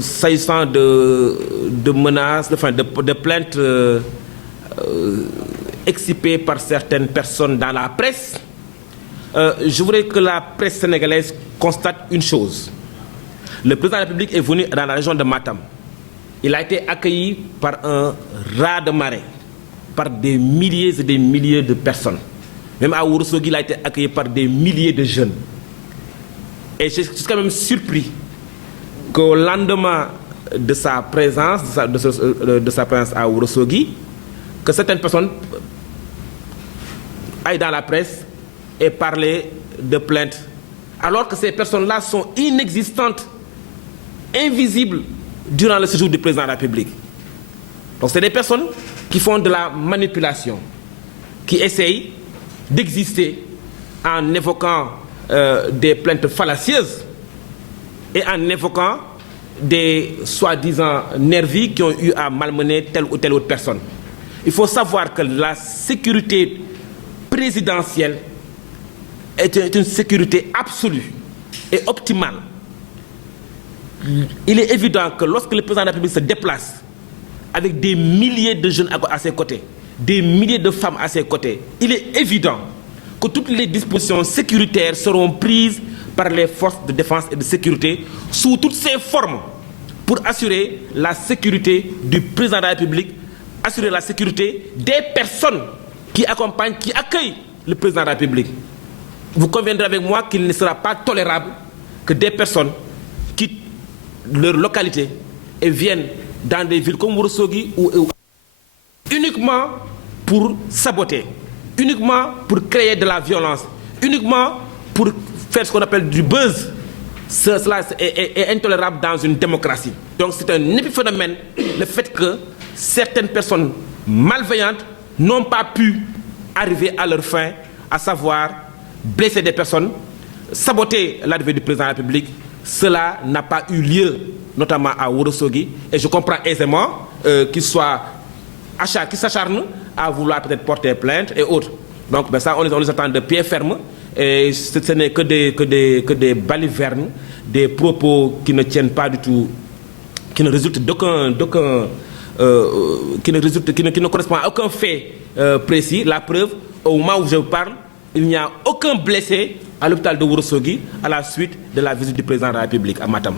s'agissant de menaces, de plaintes excipées par certaines personnes dans la presse, je voudrais que la presse sénégalaise constate une chose. Le président de la République est venu dans la région de Matam. Il a été accueilli par un raz-de-marée, par des milliers et des milliers de personnes. Même à Ourossogui, il a été accueilli par des milliers de jeunes. Et je suis quand même surpris qu'au lendemain de sa présence, de sa présence à Ourossogui, que certaines personnes aillent dans la presse et parler de plaintes, alors que ces personnes-là sont inexistantes, invisibles durant le séjour du président de la République. Donc c'est des personnes qui font de la manipulation, qui essayent d'exister en évoquant des plaintes fallacieuses et en évoquant des soi-disant nervis qui ont eu à malmener telle ou telle autre personne. Il faut savoir que la sécurité présidentielle est une sécurité absolue et optimale. Il est évident que lorsque le président de la République se déplace avec des milliers de jeunes à ses côtés, des milliers de femmes à ses côtés, il est évident que toutes les dispositions sécuritaires seront prises par les forces de défense et de sécurité sous toutes ces formes pour assurer la sécurité du président de la République, assurer la sécurité des personnes qui accompagnent, qui accueillent le président de la République. Vous conviendrez avec moi qu'il ne sera pas tolérable que des personnes quittent leur localité et viennent dans des villes comme Ourossogui uniquement pour saboter, uniquement pour créer de la violence, uniquement pour faire ce qu'on appelle du buzz. Cela est intolérable dans une démocratie. Donc c'est un épiphénomène, le fait que certaines personnes malveillantes n'ont pas pu arriver à leur fin, à savoir blesser des personnes, saboter l'arrivée du président de la République. Cela n'a pas eu lieu, notamment à Ourossogui, et je comprends aisément qu'il s'acharne à vouloir peut-être porter plainte et autres. Donc ça, on les attend de pied ferme, et ce n'est que des balivernes, des propos qui ne tiennent pas du tout, qui ne résultent qui ne correspondent à aucun fait précis. La preuve, au moment où je vous parle, il n'y a aucun blessé à l'hôpital de Ourossogui à la suite de la visite du président de la République à Matam.